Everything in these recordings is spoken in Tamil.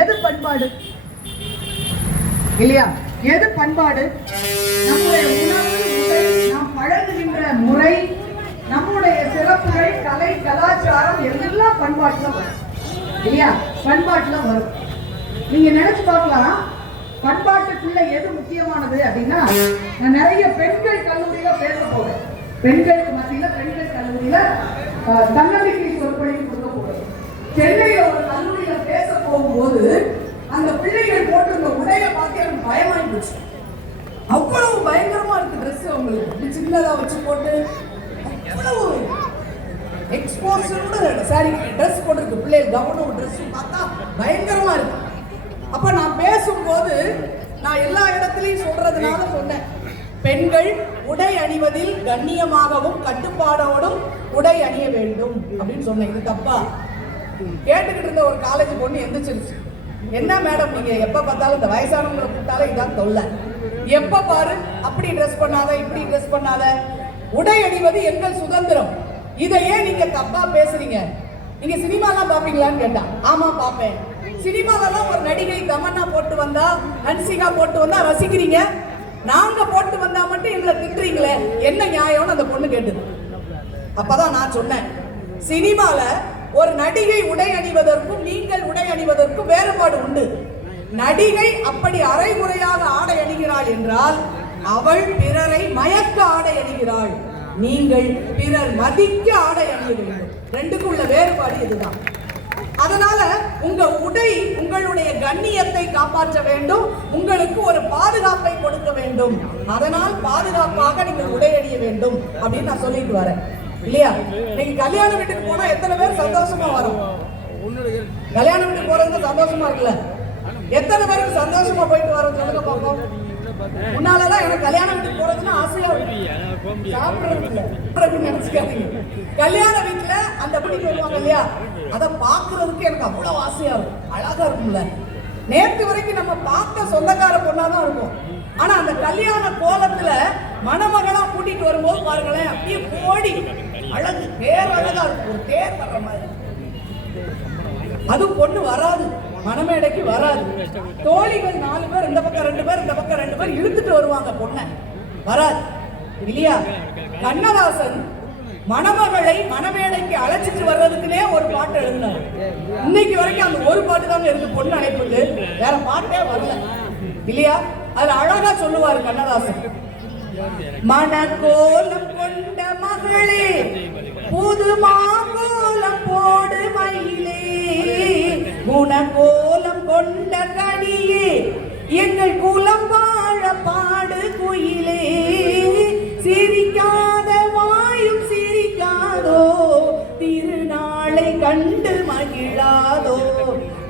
எது பண்பாடு? இல்லையா? எது பண்பாடு? நம்முடைய உணவு உடை நாம் பழகுகின்ற முறை நம்முடைய சிறப்புகள் கலை கலாச்சாரம் எல்லாம் பண்பாட்டுல வரும்? இல்லையா? பண்பாட்டுல வரும். நீங்க நினைச்சு பார்க்கலாம். பண்பாட்டுக்குள்ள எது முக்கியமானது அப்படின்னா நான் நிறைய பெண்கள் கல்லூரியில பேச போறேன். பெண்களுக்கு மத்தியில பெண்கள் கல்லூரியில தன்னம்பிக்கை சொற்பொழிவு கொடுக்க போறேன். சென்னையில ஒரு கல்லூரியில பேச போகும்போது அந்த பிள்ளைகள் போட்டிருந்த உடைய பார்த்து எனக்கு பயமாயி போச்சு அவ்வளவு பயங்கரமா இருக்கு ட்ரெஸ் அவங்களுக்கு. இப்படி சின்னதா வச்சு போட்டு அவ்வளவு எக்ஸ்போசரோட சாரி ட்ரெஸ் போட்டிருக்கு. பிள்ளைகள் கவனம் ட்ரெஸ் பார்த்தா பயங்கரமா இருக்கு. அப்ப நான் பேசும்போது நான் எல்லா இடத்துலையும் சொல்றதுனால சொன்னேன். பெண்கள் உடை அணிவதில் கண்ணியமாகவும் கட்டுப்பாடோடும் உடை அணிய வேண்டும் அப்படின்னு சொன்னேன். இது தப்பா? கேட்டுக்கிட்டு இருந்த ஒரு காலேஜ் பொண்ணு எந்திரிச்சிருச்சு. என்ன மேடம் நீங்க எப்ப பார்த்தாலும் இந்த வயசானவங்களை கூப்பிட்டாலும் இதான் தொல்லை. எப்ப பாரு அப்படி ட்ரெஸ் பண்ணாத இப்படி ட்ரெஸ் பண்ணாத. உடை அணிவது எங்கள் சுதந்திரம். இதை ஏன் நீங்க தப்பா பேசுறீங்க. நீங்க சினிமாலாம் பாப்பீங்களான்னு கேட்டா ஆமா பாப்பேன் சினிமாவெல்லாம் ஒரு நடிகை தமன்னா போட்டு வந்தா ஹன்சிகா போட்டு வந்தா ரசிக்கிறீங்க? நாங்க போட்டு வந்தா மட்டும் எங்களை திட்டுறீங்களே? என்ன நியாயம்னு அந்த பொண்ணு கேட்டுது. அப்பதான் நான் சொன்னேன். சினிமால ஒரு நடிகை உடை அணிவதற்கும் நீங்கள் உடை அணிவதற்கும் வேறுபாடு உண்டு. நடிகை அப்படி அரைமுறையாக ஆடை அணிகிறாள் என்றால் அவள் பிறரை மயக்க ஆடை அணிகிறாள். நீங்கள் பிறர் மதிக்க ஆடை அணிய வேண்டும். ரெண்டுக்கும் உள்ள வேறுபாடு இதுதான். அதனால உங்க உடை உங்களுடைய கண்ணியத்தை காப்பாற்ற வேண்டும். உங்களுக்கு ஒரு பாதுகாப்பை கொடுக்க வேண்டும். அதனால் பாதுகாப்பாக நீங்கள் உடை அணிய வேண்டும் அப்படின்னு நான் சொல்லிட்டு வரேன். இல்லையா? நீங்க கல்யாண வீட்டுக்கு போனா எத்தனை பேர் சந்தோஷமா வரும்? கல்யாண வீட்டுக்கு போறது சந்தோஷமா இருக்குல்ல? எத்தனை பேருக்கு சந்தோஷமா போயிட்டு வரோம் சொல்லுங்க பாப்போம். முன்னாலதான் எனக்கு கல்யாண வீட்டுக்கு போறதுன்னு ஆசையா இருக்கும். சாப்பிடுறது நினைச்சுக்காதீங்க. கல்யாண வீட்டுல அந்த பிடிக்க வருவாங்க இல்லையா? அதை பாக்குறதுக்கு எனக்கு அவ்வளவு ஆசையா இருக்கும். அழகா இருக்கும்ல. நேற்று வரைக்கும் நம்ம பார்த்த சொந்தக்கார பொண்ணாதான் இருக்கும். ஆனா அந்த கல்யாண கோலத்துல மணமகளா கூட்டிட்டு வரும்போது பாருங்களேன் அப்படியே ஓடி அழகு தேர் அழகா இருக்கும் ஒரு தேர் வர்ற மாதிரி. அது பொண்ணு வராது மணமேடைக்கு வராது. தோழிகள் நாலு பேர் இந்த பக்கம் ரெண்டு பேர் இந்த பக்கம் ரெண்டு பேர் இழுத்துட்டு வருவாங்க பொண்ணை. வராது. இல்லையா? கண்ணதாசன் மணமகளை மணமேடைக்கு அழைச்சிட்டு வர்றதுக்குனே ஒரு பாட்டு எழுதினார். இன்னைக்கு வரைக்கும் அந்த ஒரு பாட்டு தாங்க இருக்கு. பொண்ணு அழைப்புக்கு. வேற பாட்டே வரல. இல்லையா? அதுல அழகா சொல்லுவாரு கண்ணதாசன். மனக்கோலம் கொண்ட மகளே புது மாங்கோலம் போடு மயிலே. குணகோலம் கொண்ட கனியே எங்கள் குலம் வாழ பாடு குயிலே. சிரிக்காத வாயும் சிரிக்காதோ திருநாளை கண்டு மகிழாதோ.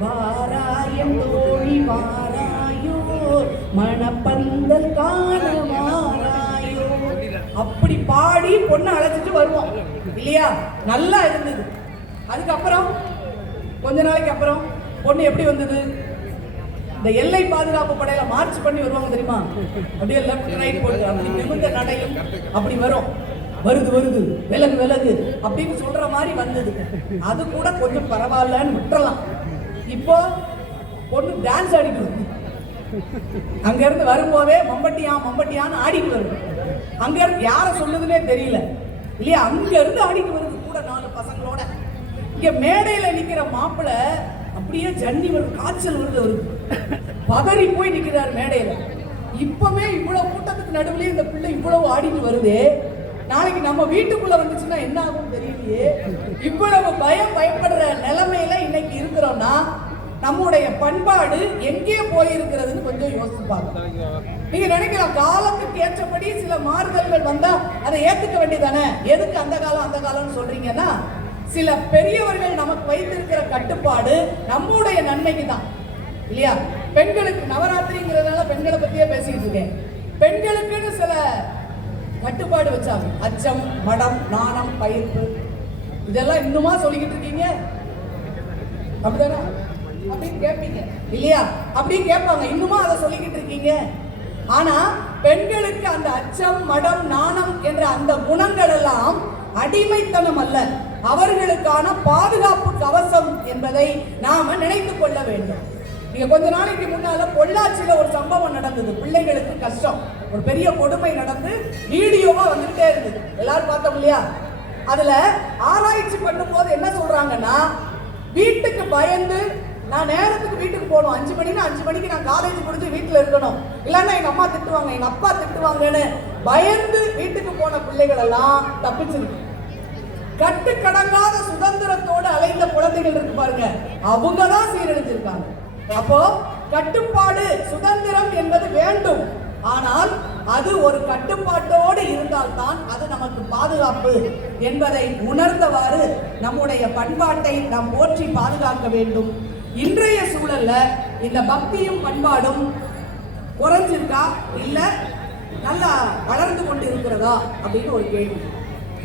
வாராயம் தோழி வாராயோ. மணப்ப பொண்ணை அழைச்சிட்டு வருவோம். இல்லையா? நல்லா இருந்தது. அதுக்கப்புறம் கொஞ்ச நாளைக்கு அப்புறம் பொண்ணு எப்படி வந்தது? இந்த எல்லை பாதுகாப்பு படையில மார்ச் பண்ணி வருவாங்க தெரியுமா? அப்படியே லெஃப்ட் ரைட் போட்டு அப்படி நிமிர்ந்த நடையும் அப்படி வரும். வருது வருது. விலகு விலகு அப்படின்னு சொல்ற மாதிரி வந்தது. அது கூட கொஞ்சம் பரவாயில்லன்னு விட்டுறலாம். இப்போ பொண்ணு டான்ஸ் ஆடிட்டு இருக்கு. அங்க இருந்து வரும்போதே மம்பட்டியா மம்பட்டியான்னு ஆடிட்டு வருது. அங்க இருந்து யார சொல்லுதுன்னே தெரியல. இல்லையா? அங்க இருந்து ஆடிட்டு வருது கூட நாலு பசங்களோட. இங்க மேடையில நிக்கிற மாப்பிள்ளை அப்படியே ஜன்னி வரும் காய்ச்சல் வருது அவருக்கு. பதறி போய் நிக்கிறார் மேடையில. இப்பவுமே இவ்வளவு கூட்டத்துக்கு நடுவுலயே இந்த பிள்ளை இவ்வளவு ஆடிட்டு வருது. நாளைக்கு நம்ம வீட்டுக்குள்ள வந்துச்சுன்னா என்ன ஆகும் தெரியலையே. இவ்வளவு பயம் பயப்படுற நிலைமையில இன்னைக்கு இருக்கிறோம்னா நம்முடைய பண்பாடு எங்கே போயிருக்கிறதுன்னு கொஞ்சம் யோசிப்பாங்க நீங்க நினைக்கலாம் காலத்துக்கு ஏற்றபடி சில மாறுதல்கள் வந்தா அதை ஏத்துக்க வேண்டியதானே எதுக்கு அந்த காலம் அந்த காலம்னு சொல்றீங்கன்னா சில பெரியவர்கள் நமக்கு வைத்திருக்கிற கட்டுப்பாடு நம்முடைய நன்மைக்கு தான். இல்லையா? பெண்களுக்கு நவராத்திரிங்கிறதுனால பெண்களை பத்தியே பேசிட்டு இருக்கேன். பெண்களுக்குன்னு சில கட்டுப்பாடு வச்சாங்க. அச்சம் மடம் நாணம் பயிர்ப்பு. இதெல்லாம் இன்னுமா சொல்லிக்கிட்டு இருக்கீங்க? அப்படிதானே? அப்படின்னு கேட்பீங்க. இல்லையா? அப்படின்னு கேட்பாங்க. இன்னுமா அதை சொல்லிக்கிட்டு இருக்கீங்க? ஆனா பெண்களுக்கு அந்த அச்சம் மடம் நாணம் என்ற அந்த குணங்கள் எல்லாம் அடிமைத்தனம் அல்ல. அவர்களுக்கான பாதுகாப்பு கவசம் என்பதை நாம நினைத்து கொள்ள வேண்டும். நீங்க கொஞ்ச நாளைக்கு முன்னால பொள்ளாச்சியில ஒரு சம்பவம் நடந்தது. பிள்ளைகளுக்கு கஷ்டம். ஒரு பெரிய கொடுமை நடந்து வீடியோவா வந்துட்டே இருந்தது. எல்லாரும் பார்த்தோம் இல்லையா? அதுல ஆராய்ச்சி பண்ணும்போது என்ன சொல்றாங்கன்னா வீட்டுக்கு பயந்து நான் நேரத்துக்கு வீட்டுக்கு போகணும். அஞ்சு மணினா அஞ்சு மணிக்கு நான் காலேஜ் முடிஞ்சு வீட்டில் இருக்கணும். இல்லைன்னா எங்கள் அம்மா திட்டுவாங்க எங்கள் அப்பா திட்டுவாங்கன்னு பயந்து வீட்டுக்கு போன பிள்ளைகள் எல்லாம் தப்பிச்சிருக்கு கட்டுக்கடங்காத சுதந்திரத்தோடு அலைந்த குழந்தைகள் இருக்கு பாருங்க. அவங்க தான் சீரழிஞ்சிருக்காங்க அப்போ கட்டுப்பாடு சுதந்திரம் என்பது வேண்டும். ஆனால் அது ஒரு கட்டுப்பாட்டோடு இருந்தால்தான் அது நமக்கு பாதுகாப்பு என்பதை உணர்ந்தவாறு நம்முடைய பண்பாட்டை நாம் போற்றி பாதுகாக்க வேண்டும். இன்றைய சூழல்ல இந்த பக்தியும் பண்பாடும் குறைஞ்சிருக்கா? இல்ல நல்லா வளர்ந்து கொண்டு இருக்கிறதா அப்படின்னு ஒரு கேள்வி.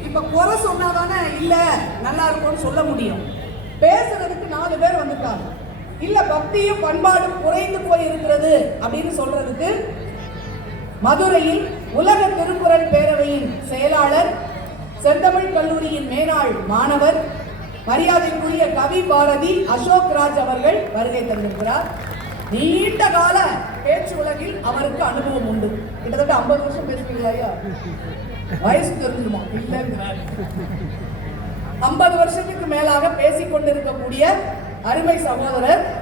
இப்ப குறை சொன்னாதானே இல்ல நல்லா இருக்கும்னு சொல்ல முடியும். பேசுறதுக்கு நாலு பேர் வந்துட்டாங்க. இல்ல பக்தியும் பண்பாடும் குறைந்து போய் இருக்கிறது அப்படின்னு சொல்றதுக்கு மதுரையில் உலக திருக்குறள் பேரவையின் செயலாளர் செந்தமிழ் கல்லூரியின் மேலாள் மாணவர் மரியாதைக்குரிய கவி பாரதி அசோக் ராஜ் அவர்கள் வருகை தந்திருக்கிறார். நீண்ட கால பேச்சு உலகில் அவருக்கு அனுபவம் உண்டு. கிட்டத்தட்ட ஐம்பது வருஷம் பேசுவீங்களா ஐயா. வயசு தெரிஞ்சுமா இல்லைங்கிறார். ஐம்பது வருஷத்துக்கு மேலாக பேசிக் கொண்டிருக்கக்கூடிய அருமை சகோதரர்